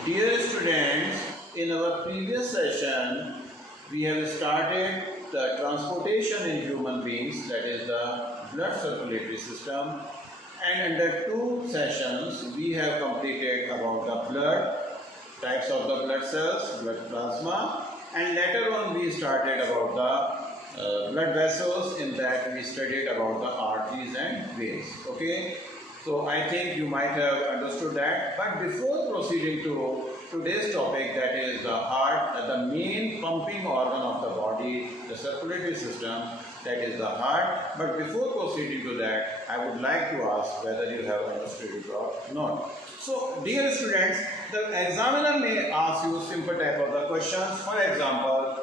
Dear students, in our previous session, we have started the transportation in human beings, that is the blood circulatory system, and under two sessions we have completed about the blood, types of the blood cells, blood plasma, and later on we started about the blood vessels. In that we studied about the arteries and veins. Okay. So I think you might have understood that. But before proceeding to today's topic, that is the heart, the main pumping organ of the body, the circulatory system, that is the heart. But before proceeding to that, I would like to ask whether you have understood it or not. So dear students, the examiner may ask you simple type of the questions. For example,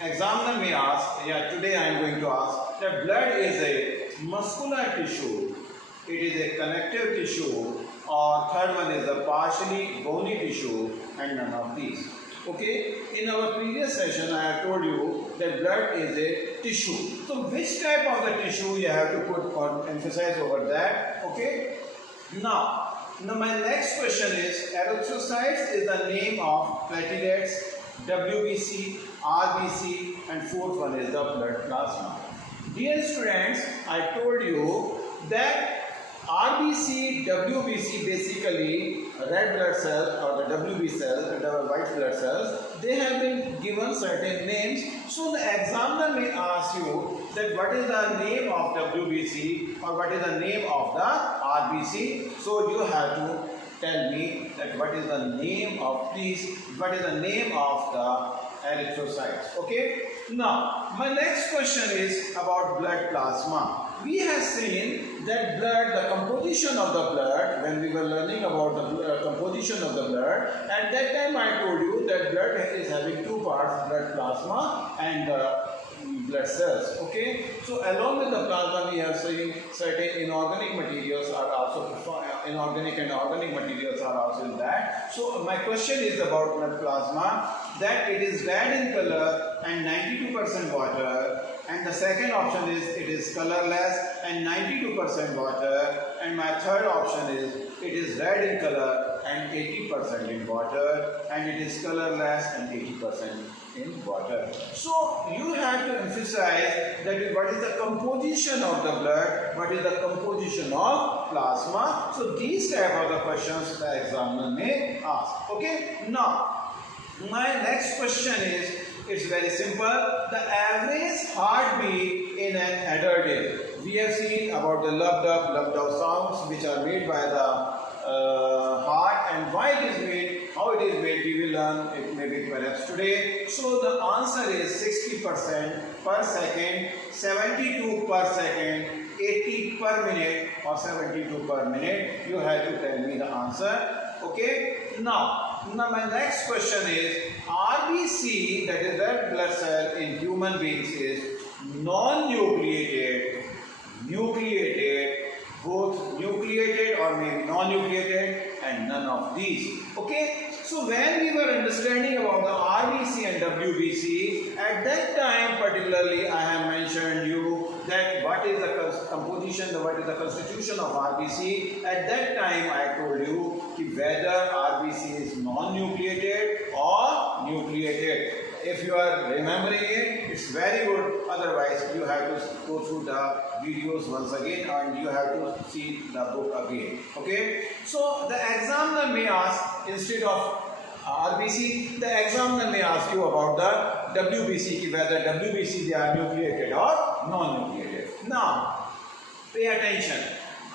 examiner may ask, today I am going to ask that blood is a muscular tissue, it is a connective tissue, or third one is the partially bony tissue, and none of these. Okay, in our previous session I have told you that blood is a tissue. So which type of the tissue you have to put or emphasize over that. Okay, now my next question is, erythrocytes is the name of platelets, WBC, RBC, and fourth one is the blood plasma. Dear students, I told you that RBC, WBC, basically red blood cells or the WB cells and our white blood cells, they have been given certain names. So the examiner may ask you that what is the name of WBC or what is the name of the RBC. So you have to tell me that what is the name of these, what is the name of the erythrocytes. Okay. Now my next question is about blood plasma. We have seen that blood, the composition of the blood, when we were learning about the composition of the blood, at that time I told you that blood is having two parts, blood plasma and blood cells. Okay, so along with the plasma we have seen certain inorganic materials are also inorganic and organic materials are also in that. So my question is about blood plasma, that it is red in color and 92% water, and the second option is it is colorless and 92% water, and my third option is it is red in color and 80% in water, and it is colorless and 80% in water. So you have to emphasize that what is the composition of the blood, what is the composition of plasma. So these type of the questions the examiner may ask. Okay, now my next question is, it's very simple. The average heartbeat in an adult is, we have seen about the lub dub sounds which are made by the heart, and why it is made, how it is made, we will learn it maybe perhaps today. So the answer is 60% per second, 72 per second, 80 per minute, or 72 per minute. You have to tell me the answer. Okay, now my next question is, RBC, that is red blood cell in human beings, is non-nucleated, nucleated, both nucleated or maybe non-nucleated, and none of these. Okay, so when we were understanding about the RBC and WBC, at that time particularly I have mentioned you that what is the composition, what is the constitution of RBC. At that time I told you whether RBC is non-nucleated or nucleated. If you are remembering it, it's very good. Otherwise, you have to go through the videos once again and you have to see the book again. Okay? So the examiner may ask, instead of RBC, the examiner may ask you about the WBC, whether WBC they are nucleated or non-nucleated. Now, pay attention.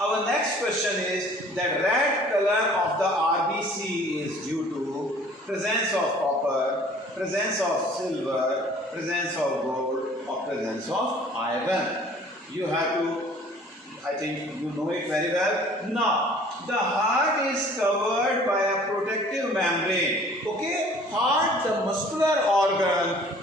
Our next question is that red color of the RBC is due to presence of copper, presence of silver, presence of gold, or presence of iron. You have to, I think you know it very well. Now, the heart is covered by a protective membrane. Okay, heart, the muscular organ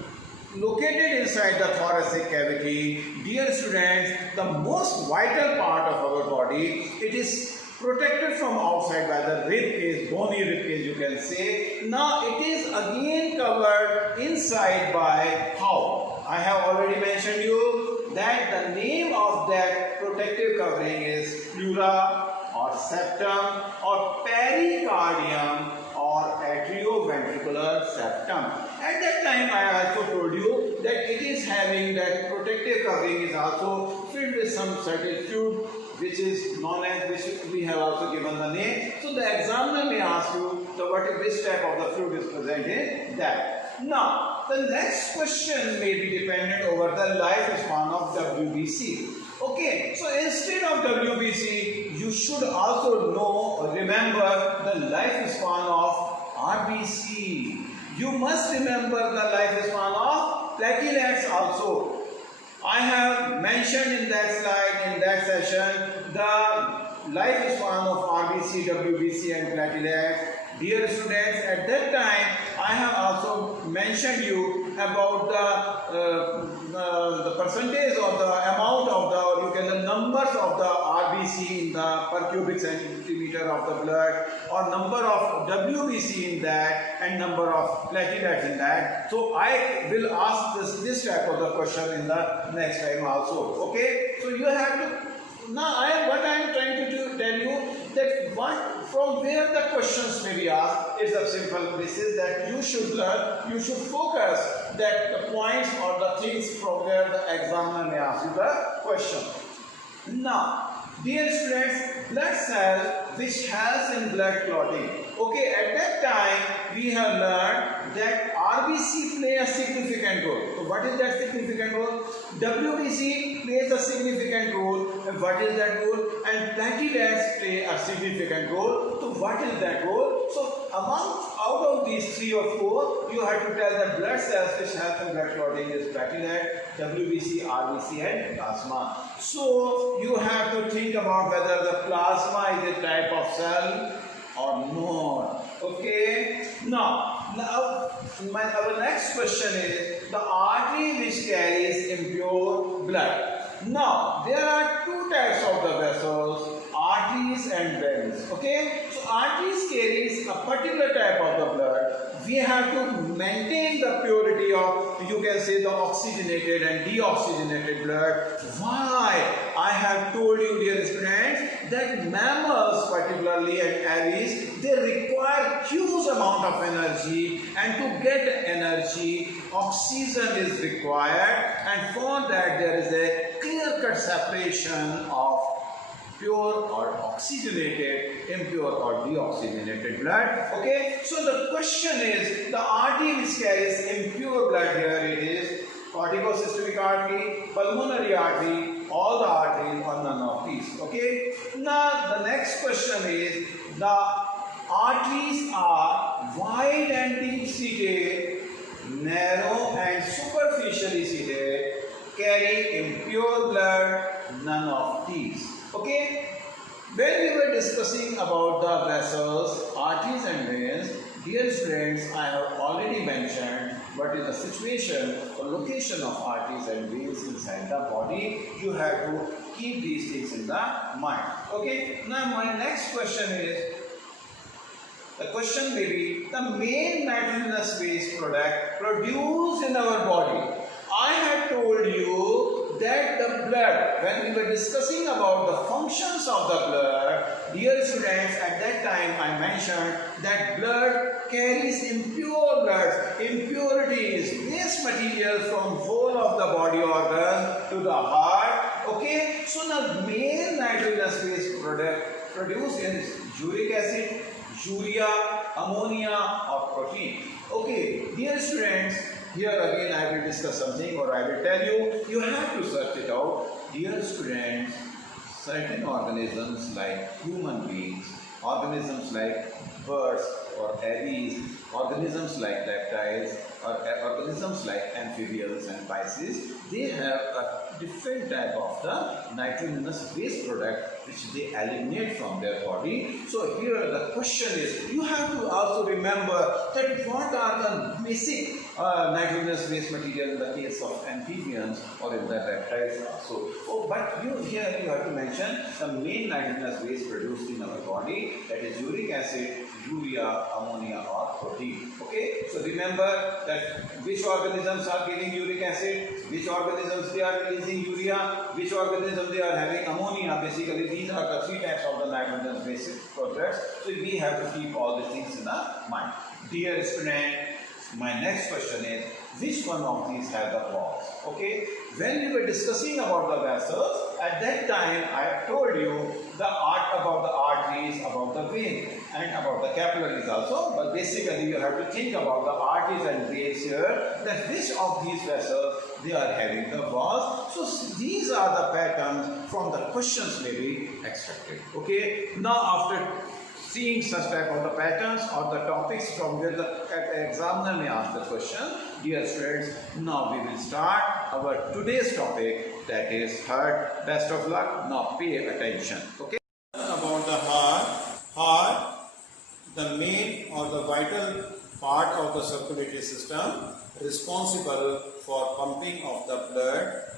located inside the thoracic cavity. Dear students, the most vital part of our body, it is protected from outside by the rib cage, bony rib cage you can say. Now it is again covered inside by how? I have already mentioned you that the name of that protective covering is pleura or septum or pericardium or saying that protective covering is also filled with some certain fluid which is known as, which we have also given the name. So the examiner may ask you which type of the fluid is present in that. Now the next question may be dependent over the lifespan of WBC. Okay, so instead of WBC, you should also remember the lifespan of RBC. You must remember the lifespan of platelets also. I have mentioned in that slide, in that session, the lifespan of RBC, WBC and platelets. Dear students, at that time, I have also mentioned you about the percentage of the amount of the numbers of the RBC in the per cubic centimeter of the blood, or number of WBC in that, and number of platelets in that. So I will ask this type of the question in the next time also. Okay, so you have to. Now what I am trying to tell you, that from where the questions may be asked is a simple basis that you should learn, you should focus that the points or the things from where the examiner may ask you the question. Now, dear students, blood cell which helps in blood clotting. Okay, at that time we have learned that RBC play a significant role. So what is that significant role? WBC plays a significant role. And what is that role? And platelets play a significant role. So what is that role? So out of these 3 or 4, you have to tell that blood cells which help in blood clotting is platelet, WBC, RBC and plasma. So you have to think about whether the plasma is a type of cell or not. Okay, now our next question is the artery which carries impure blood. Now there are 2 types of the vessels, arteries and veins. Okay, so arteries carries a particular type of the blood. We have to maintain the purity of, you can say, the oxygenated and deoxygenated blood. Why? I have told you, dear students, that mammals particularly and aves, they require huge amount of energy, and to get energy, oxygen is required, and for that there is a clear-cut separation of pure or oxygenated, impure or deoxygenated blood. Okay, so the question is, the artery which carries impure blood, here it is corticosystemic artery, pulmonary artery, all the arteries or none of these. Okay, now the next question is, the arteries are wide and deep seated, narrow and superficially seated, carry impure blood, none of these. Okay, when we were discussing about the vessels, arteries and veins, dear students, I have already mentioned what is the situation or location of arteries and veins inside the body. You have to keep these things in the mind. Okay, now my next question is, the question may be the main nitrogenous waste product produced in our body. I had told you that the blood, when we were discussing about the functions of the blood, dear students, at that time I mentioned that blood carries impure blood, impurities, waste material from whole of the body organ to the heart. Okay, so the main nitrogenous waste product produced is uric acid, urea, ammonia or protein. Okay, dear students, here again I will discuss something, or I will tell you, you have to search it out. Dear students, certain organisms like human beings, organisms like birds or aves, organisms like reptiles, or organisms like amphibians and pisces, they have a different type of the nitrogenous waste product which they eliminate from their body. So here the question is, you have to also remember that what are the basic nitrogenous waste material in the case of amphibians or in the reptiles also. Oh, but here you have to mention the main nitrogenous waste produced in our body, that is uric acid, urea, ammonia or protein. Okay, so remember that which organisms are giving uric acid, which organisms they are releasing urea, which organisms they are having ammonia. Basically these are the 3 types of the nitrogenous waste products. So we have to keep all these things in the mind. Dear student, My next question is, which one of these have the valves? Okay, when we were discussing about the vessels, at that time I told you the art about the arteries, about the veins, and about the capillaries also. But basically, you have to think about the arteries and veins here. That which of these vessels they are having the valves. So these are the patterns from the questions may be extracted. Okay. Now after seeing such type of the patterns or the topics from where the examiner may ask the question, dear students, now we will start our today's topic, that is heart. Best of luck. Now pay attention. Okay. About the heart, the main or the vital part of the circulatory system responsible for pumping of the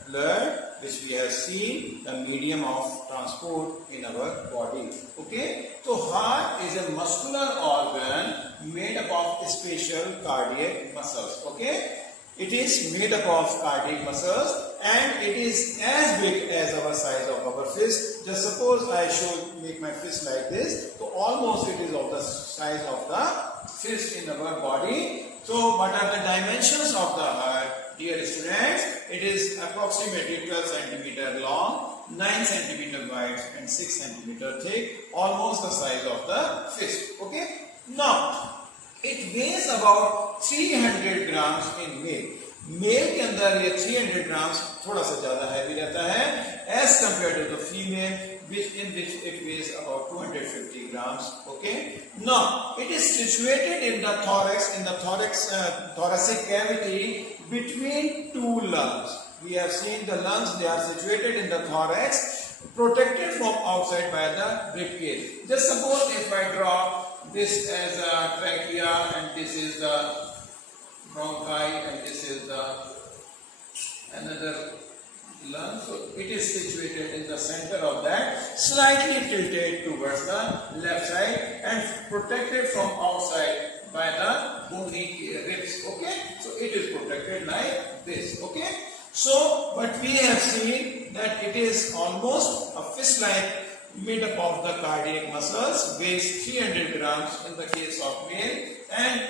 blood which we have seen the medium of transport in our body. Okay, so heart is a muscular organ made up of special cardiac muscles. Okay, it is made up of cardiac muscles and it is as big as our size of our fist. Just suppose I should make my fist like this, so almost it is of the size of the fist in our body. So what are the dimensions of the heart? Dear students, it is approximately 12 centimeter long, 9 centimeter wide and 6 centimeter thick, almost the size of the fist. Okay. Now, it weighs about 300 grams in male. Mail के अंदर ये 300 grams थोड़ा सा ज्यादा heavy रहता है as compared to the female in which it weighs about 250 grams. Okay. Now it is situated in the thorax, thoracic cavity between two lungs. We have seen the lungs; they are situated in the thorax, protected from outside by the rib cage. Just suppose if I draw this as a trachea and this is the bronchi and this is the another lung. So it is situated in the center of that, slightly tilted towards the left side and protected from outside by the bony ribs. Okay, so it is protected like this. Okay, so but we have seen that it is almost a fist-like made up of the cardiac muscles, weighs 300 grams in the case of male and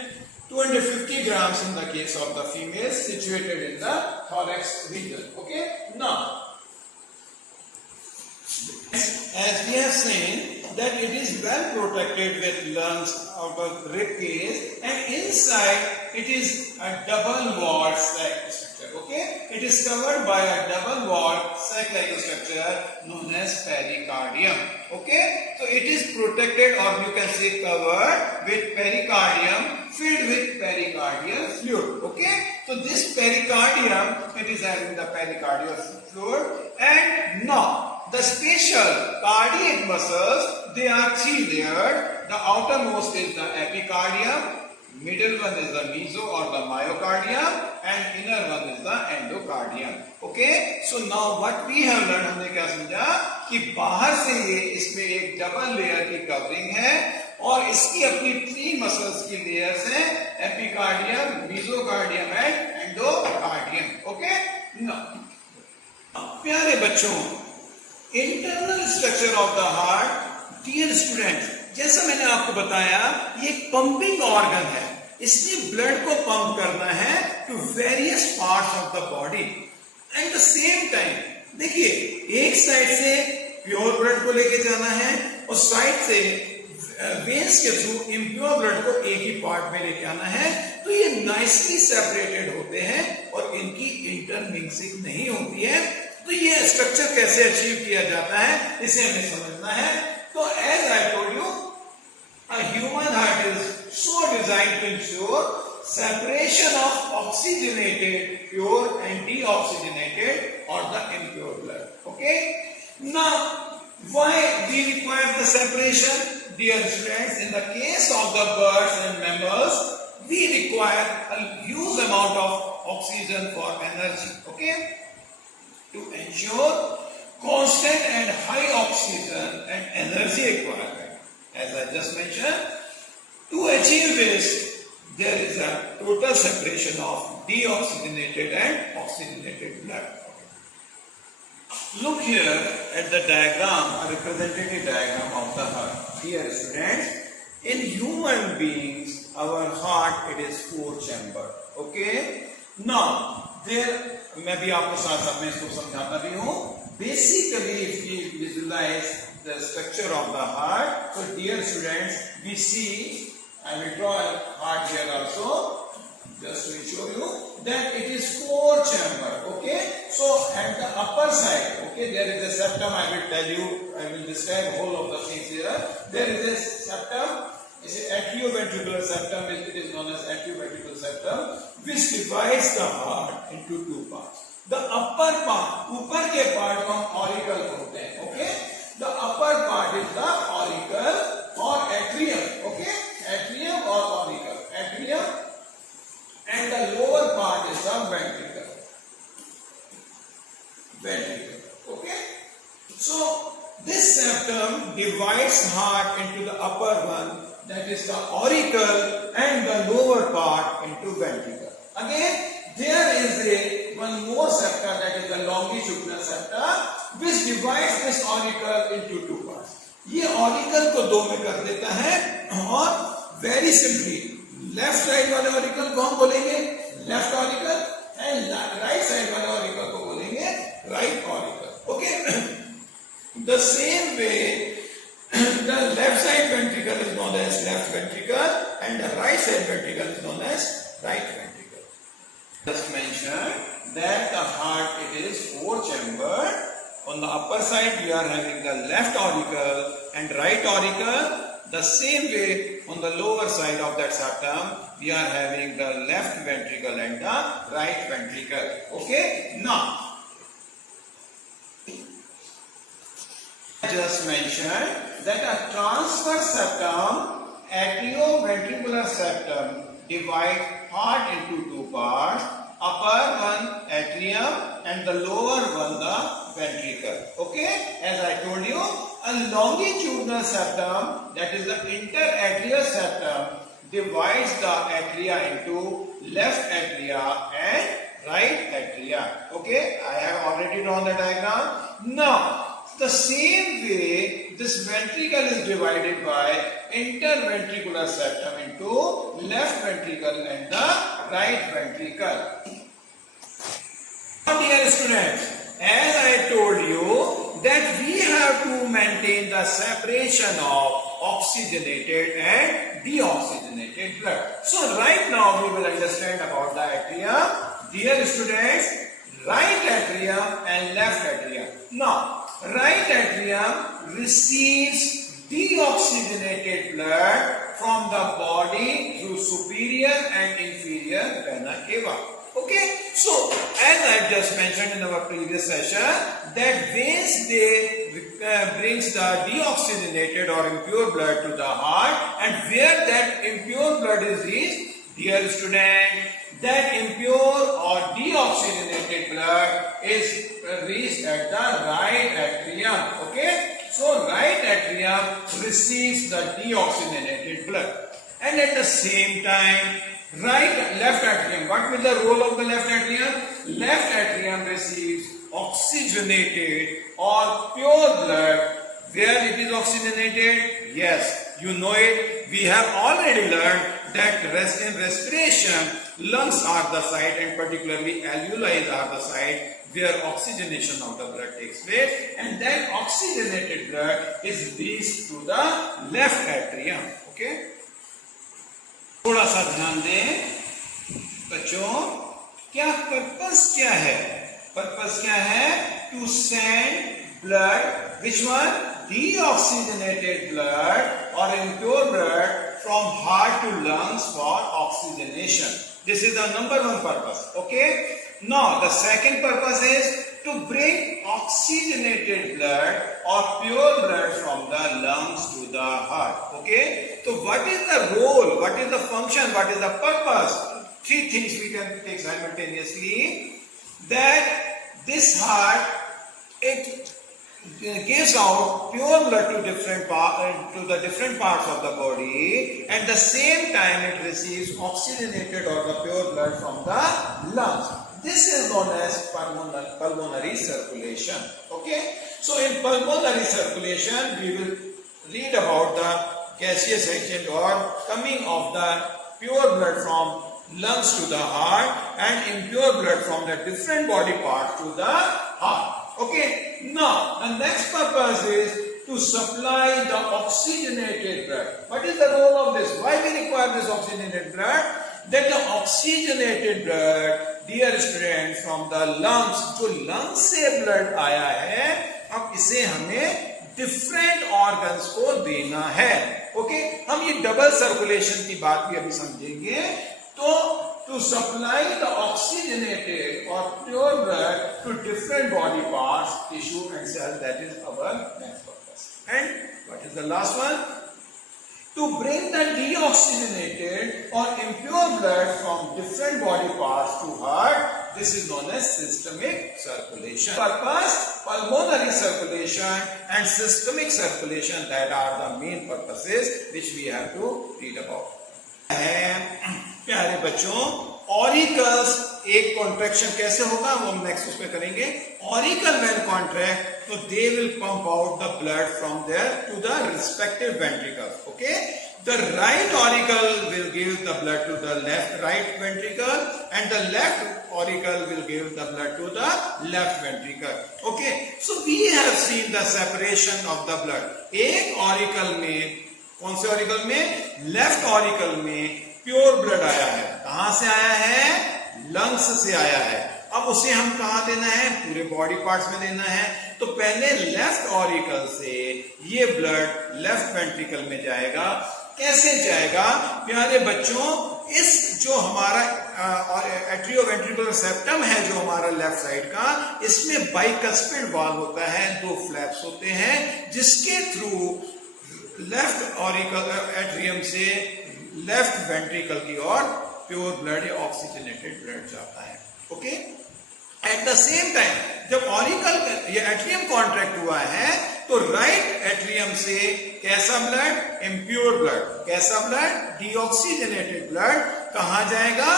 250 grams in the case of the female, situated in the thorax region. Okay. Now, as we have seen that it is well protected with lungs out of rib cage and inside it is a double walled sac structure. Okay. It is covered by a double walled sac-like structure known as pericardium. Okay. So it is protected, or you can say covered with pericardium, filled with pericardial fluid. Okay. So this pericardium, it is having the pericardial fluid, and now the special cardiac muscles, they are three layered. The outermost is the epicardium, middle one is the meso or the myocardium, and inner one is the endocardium. Okay, so now what we have learned, हमने क्या समझा कि बाहर से ये इसमें एक double layer की कवरिंग है और इसकी अपनी 3 मसल्स की लेयर्स हैं, epicardium, mesocardium and endocardium. Okay. प्यारे बच्चों, internal structure of the heart. Dear students, जैसा मैंने आपको बताया, ये एक पंपिंग ऑर्गन है. इसने ब्लड को पंप करना है to various parts of the body. At the same time देखिए, एक साइड से प्योर ब्लड को लेके जाना है और साइड से वेन्स के थ्रू इम्प्योर ब्लड को एक ही पार्ट में लेके आना है. तो ये नाइसली सेपरेटेड होते हैं और इनकी इंटरमिक्सिंग नहीं होती है. तो ये स्ट्रक्चर कैसे अचीव किया जाता है, इसे हमें समझना है. तो as I told you, a human heart is so designed to ensure separation of oxygenated pure and deoxygenated or the impure blood. Okay. Now, why we require the separation? Dear friends, in the case of the birds and mammals, we require a huge amount of oxygen for energy. Okay. To ensure constant and high oxygen and energy requirement. As I just mentioned, to achieve this, there is a total separation of deoxygenated and oxygenated blood. Look here at the diagram, a representative diagram of the heart. Dear students, in human beings, our heart, it is 4-chamber. Okay. Now there, मैं भी आपको साथ में इसको समझाता भी हूँ. Basically, if we visualize the structure of the heart, so dear students, we see, I will draw a heart here also, just to show you that it is 4-chamber. Okay. So at the upper side, okay, there is a septum. I will tell you, I will describe whole of the things here. There is a septum. It's an atrioventricular septum. It is known as atrioventricular septum, which divides the heart into 2 parts. The upper part, ऊपर के part को हम auricle बोलते हैं. Okay. The upper part is the auricle or atrium. Okay. Atrium or auricle. Atrium. And the lower part is the ventricle. Ventricle. Okay. So this septum divides heart into the upper one, that is the auricle, and the lower part into ventricle. Again, there is one more septum, that is the longitudinal septum, which divides this auricle into 2 parts. ये auricle को 2 में कर देता है, और very simply left side वाले auricle को हम बोलेंगे left auricle, and right side वाले ऑरिकल को बोलेंगे right auricle. Okay. The same way the left side ventricle is known as left ventricle and the right side ventricle is known as right ventricle. Just mentioned that the heart, it is 4-chambered. On the upper side we are having the left auricle and right auricle. The same way on the lower side of that septum we are having the left ventricle and the right ventricle. Okay. Now I just mentioned that a transverse septum, atrioventricular septum, divide heart into 2 parts. Upper one atrium and the lower one the ventricle. Okay. As I told you, a longitudinal septum, that is the interatrial septum, divides the atria into left atria and right atria. Okay. I have already drawn the diagram. Now the same way this ventricle is divided by interventricular septum into left ventricle and the right ventricle. Now dear students, as I told you that we have to maintain the separation of oxygenated and deoxygenated blood. So right now we will understand about the atrium. Dear students, right atrium and left atrium. Now right atrium receives deoxygenated blood from the body through superior and inferior vena cava. Okay, so as I just mentioned in our previous session, that veins they brings the deoxygenated or impure blood to the heart, and where that impure blood is reached, dear student, that impure or deoxygenated blood is reached at the right atrium. Okay, so right atrium receives the deoxygenated blood, and at the same time left atrium. What will the role of the left atrium? Left atrium receives oxygenated or pure blood. Where it is oxygenated? Yes, you know it. We have already learned that in respiration, lungs are the site, and particularly alveoli are the site where oxygenation of the blood takes place, and then oxygenated blood is reached to the left atrium. Okay. थोड़ा सा ध्यान दें बच्चों, क्या purpose क्या है? Purpose क्या है? To send blood, which one? Deoxygenated blood or impure blood from heart to lungs for oxygenation. This is the number 1 purpose. Okay. Now the second purpose is to bring oxygenated blood or pure blood from the lungs to the heart. Okay. So what is the role? What is the function? What is the purpose? 3 things we can take simultaneously. That this heart, it gives out pure blood to the different parts of the body, and the same time it receives oxygenated or the pure blood from the lungs. This is known as pulmonary circulation. Okay. So in pulmonary circulation we will read about the gaseous agent or coming of the pure blood from lungs to the heart and impure blood from the different body parts to the heart. Okay, now the next purpose is to supply the oxygenated blood. What is the role of this? Why we require this oxygenated blood? That the oxygenated blood, dear students, from the lungs, जो lungs से blood आया है, अब इसे हमें different organs को देना है. ओके, हम ये डबल सर्कुलेशन की बात भी अभी समझेंगे. तो टू सप्लाई द ऑक्सीजनेटेड और pure blood to different body parts, tissue and cell, that is our next purpose. And what is the last one? To bring the deoxygenated or impure blood from different body parts to heart, this is known as systemic circulation. Purpose: pulmonary circulation and systemic circulation, that are the main purposes which we have to read about. प्यारे बच्चों, auricles एक contraction कैसे होगा वो हम next उसमें करेंगे. Auricle when contract, so they will pump out the blood from there to the respective ventricles. Okay, the right auricle will give the blood to the right ventricle and the left auricle will give the blood to the left ventricle. Okay, so we have seen the separation of the blood. एक auricle में, कौन से auricle में? Left auricle में pure blood आया है. कहां से आया है? लंग्स से आया है. अब उसे हम कहां देना है? पूरे बॉडी पार्ट्स में देना है. तो पहले लेफ्ट ऑरिकल से ये ब्लड लेफ्ट वेंट्रिकल में जाएगा. कैसे जाएगा प्यारे बच्चों? इस जो हमारा एट्रियोवेंट्रिकुलर सेप्टम है, जो हमारा लेफ्ट साइड का, इसमें बाइकस्पिड वाल्व होता है, दो फ्लैप्स होते हैं, जिसके थ्रू लेफ्ट ऑरिकल एट्रियम से लेफ्ट वेंट्रिकल की ओर प्योर ब्लड या ऑक्सीजनेटेड ब्लड जाता है. Okay, eight the same time जब ऑरिकल या एट्रियम कॉन्ट्रैक्ट हुआ है तो राइट एट्रियम से कैसा ब्लड? Impure blood. कैसा ब्लड? Deoxygenated blood. कहां जाएगा?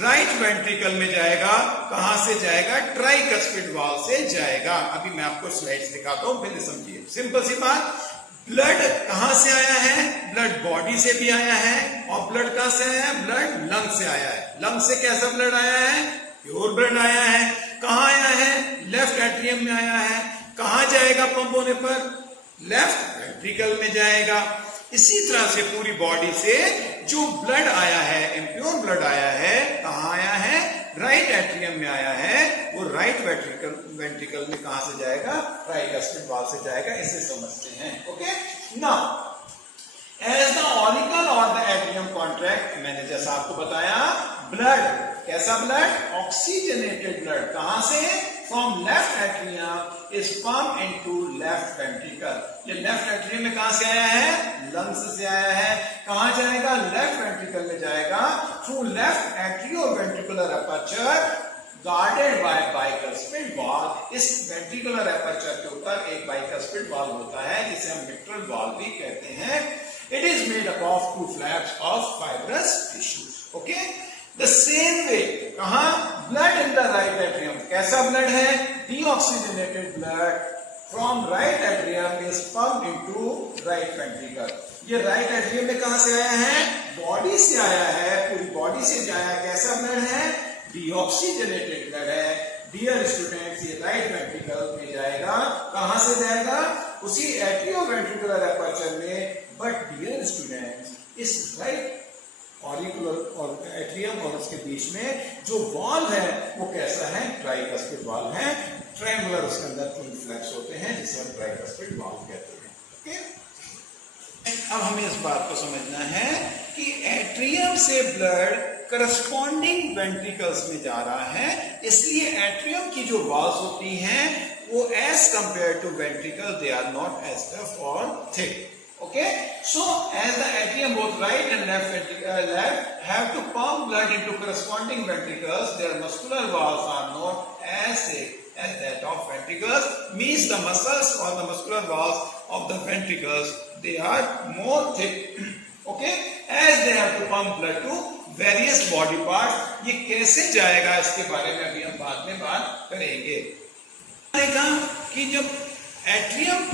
राइट वेंट्रिकल में जाएगा. कहां से जाएगा? ट्राइकस्पिड वाल्व से जाएगा. अभी मैं आपको स्लाइड्स दिखाता हूं, फिर समझिए. सिंपल सी बात. ब्लड कहां से आया है? ब्लड बॉडी से भी आया है. और ब्लड कहां से आया है? ब्लड लंग से आया है. लंग से कैसा ब्लड आया है? प्योर ब्लड आया है. कहां आया है? लेफ्ट एट्रियम में आया है. कहां जाएगा पंप होने पर? लेफ्ट वेंट्रिकल में जाएगा. इसी तरह से पूरी बॉडी से जो ब्लड आया है, इम्प्योर ब्लड आया है, कहां आया है? राइट एट्रियम में आया है. वो राइट वेंट्रिकल में कहां से जाएगा? ट्राइकस्पिड वाल्व से जाएगा. इसे समझते हैं. Okay, now as the auricle और द एट्रियम कॉन्ट्रैक्ट, मैंने जैसा आपको बताया, ब्लड कैसा ब्लड? Oxygenated blood. कहां से? From left atrium is pump into left ventricle. ये लेफ्ट एट्रियम में कहां से आया है? लंग्स से आया है. कहां जाएगा? लेफ्ट वेंट्रिकल में जाएगा. Through left atrioventricular aperture guarded by bicuspid valve. इस वेंट्रिकुलर अपर्चर के ऊपर एक बाइकस्पिड वाल्व होता है जिसे हम मिट्रल वाल्व भी कहते हैं. It is made up of two flaps of fibrous tissues. Okay? The same way, कहां? Blood in the right atrium. कैसा blood है? Deoxygenated blood from right atrium is pumped into right ventricle. ये right atrium में कहां से आया है? Body से आया है. पूरी बॉडी से जाया. कैसा blood है? Deoxygenated blood है. Dear students, ये right ventricle में जाएगा. कहां से जाएगा? उसी एट्रियोवेंट्रिकुलर अपर्चर में. बट डियर स्टूडेंट्स, इस राइट ऑरिकुलर और एट्रियम और उसके बीच में जो वॉल्व है वो कैसा है? ट्राइकस्पिड वाल्व है. ट्रायंगुलर उसके अंदर तीन फ्लैप्स होते हैं जिसे हम ट्राइकस्पिड वाल्व कहते हैं. ओके, अब हमें इस बात को समझना है कि एट्रियम से ब्लड करस्पॉन्डिंग वेंट्रिकल्स में जा रहा है. इसलिए एट्रियम की जो वॉल्स होती हैं वो as compare to ventricle they are not as tough और thick. Okay, so as the atrium, both right and left have to pump blood into corresponding ventricles, their muscular walls are not as thick as that of ventricles. Means the muscles or the muscular walls of the ventricles, they are more thick. Okay, as they have to pump blood to various body parts. ये कैसे जाएगा इसके बारे में अभी हम बाद में बात करेंगे. कि जब एट्रियम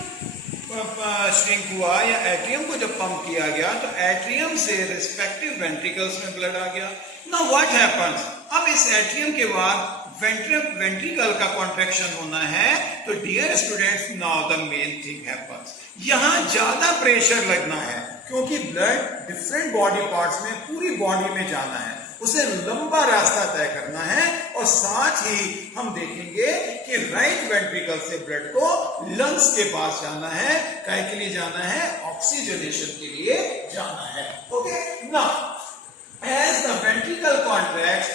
श्रिंक हुआ या एट्रियम को जब पंप किया गया तो एट्रियम से रिस्पेक्टिव वेंट्रिकल्स में ब्लड आ गया। नाउ व्हाट हैपेंस, अब इस एट्रियम के बाद वेंट्रिकल का कॉन्ट्रैक्शन होना है, तो dear students now the main thing happens, यहां ज्यादा प्रेशर लगना है क्योंकि ब्लड डिफरेंट बॉडी पार्ट्स में पूरी बॉडी में जाना है, उसे लंबा रास्ता तय करना है। और साथ ही हम देखेंगे कि राइट वेंट्रिकल से ब्लड को लंग्स के पास जाना है, काय के लिए जाना है, ऑक्सीजनेशन के लिए जाना है। Okay, now as the ventricle contracts,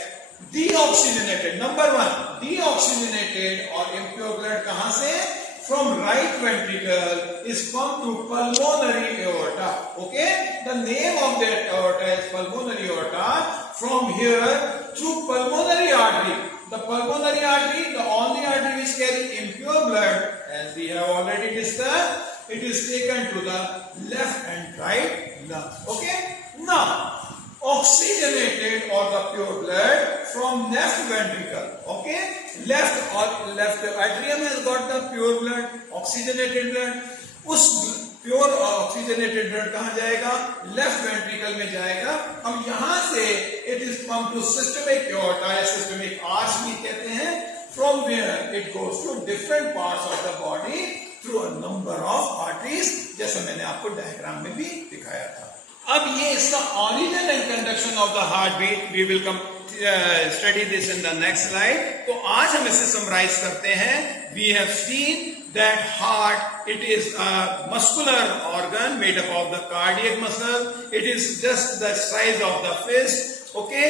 deoxygenated, number 1 deoxygenated और इम्प्योर ब्लड कहां से, from right ventricle is pumped to pulmonary aorta. Okay, the name of that aorta is pulmonary aorta. From here through pulmonary artery, the pulmonary artery, the only artery which carry impure blood, as we have already discussed, it is taken to the left and right lungs. Okay, now oxygenated or the pure blood from left ventricle. Okay, left atrium has got the pure blood, oxygenated blood. उस pure oxygenated blood कहां जाएगा, left ventricle में जाएगा। अब यहां से it is pump to systemic aorta या systemic arch भी कहते हैं, from where it goes to different parts of the body through a number of arteries, जैसा मैंने आपको डायग्राम में भी दिखाया था। अब ये इसका origin and conduction of the heart beat, we will study this in the next slide. तो आज हम इसे समराइज करते हैं। We have seen that heart, it is a muscular organ made up of the cardiac muscle. It is just the size of the fist. Okay,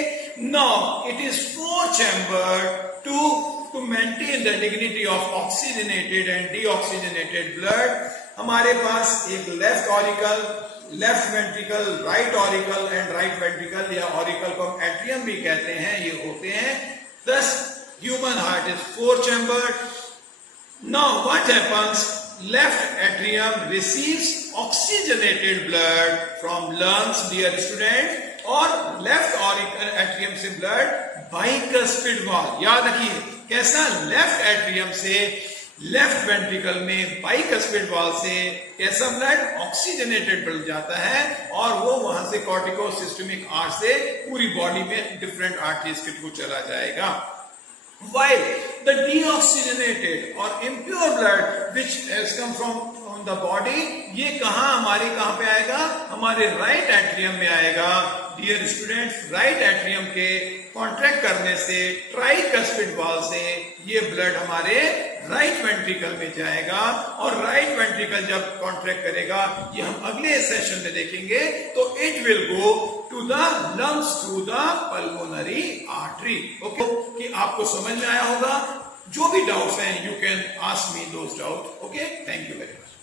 now it is 4-chambered to maintain the dignity of oxygenated and deoxygenated blood. हमारे पास एक left auricle, left ventricle, right auricle and right ventricle या auricle को हम atrium भी कहते हैं, ये होते हैं। Thus human heart is 4-chambered. Now what happens, left atrium receives oxygenated blood from lungs, dear student, और लेफ्ट atrium से blood bicuspid valve, याद रखिए कैसा, लेफ्ट एट्रियम से लेफ्ट वेंट्रिकल में बाइकस्पिड वाल्व से कैसा ब्लड, ऑक्सीजनेटेड ब्लड जाता है और वो वहां से कॉर्टिकोसिस्टमिक आर्च से पूरी बॉडी में डिफरेंट आर्टरीज के थ्रू चला जाएगा। While the deoxygenated or impure blood which has come from the body, ये कहां पे आएगा, हमारे राइट एट्रियम में आएगा। डियर स्टूडेंट्स, राइट एट्रियम के कॉन्ट्रैक्ट करने से ट्राइकस्पिड वाल्व से ये ब्लड हमारे राइट वेंट्रिकल में जाएगा और राइट वेंट्रिकल जब कॉन्ट्रैक्ट करेगा, ये हम अगले सेशन में देखेंगे, तो it will go to the lungs through the pulmonary artery. Okay, कि आपको समझ में आया होगा। जो भी डाउट्स हैं, you can ask me those doubt. Okay, thank you very much.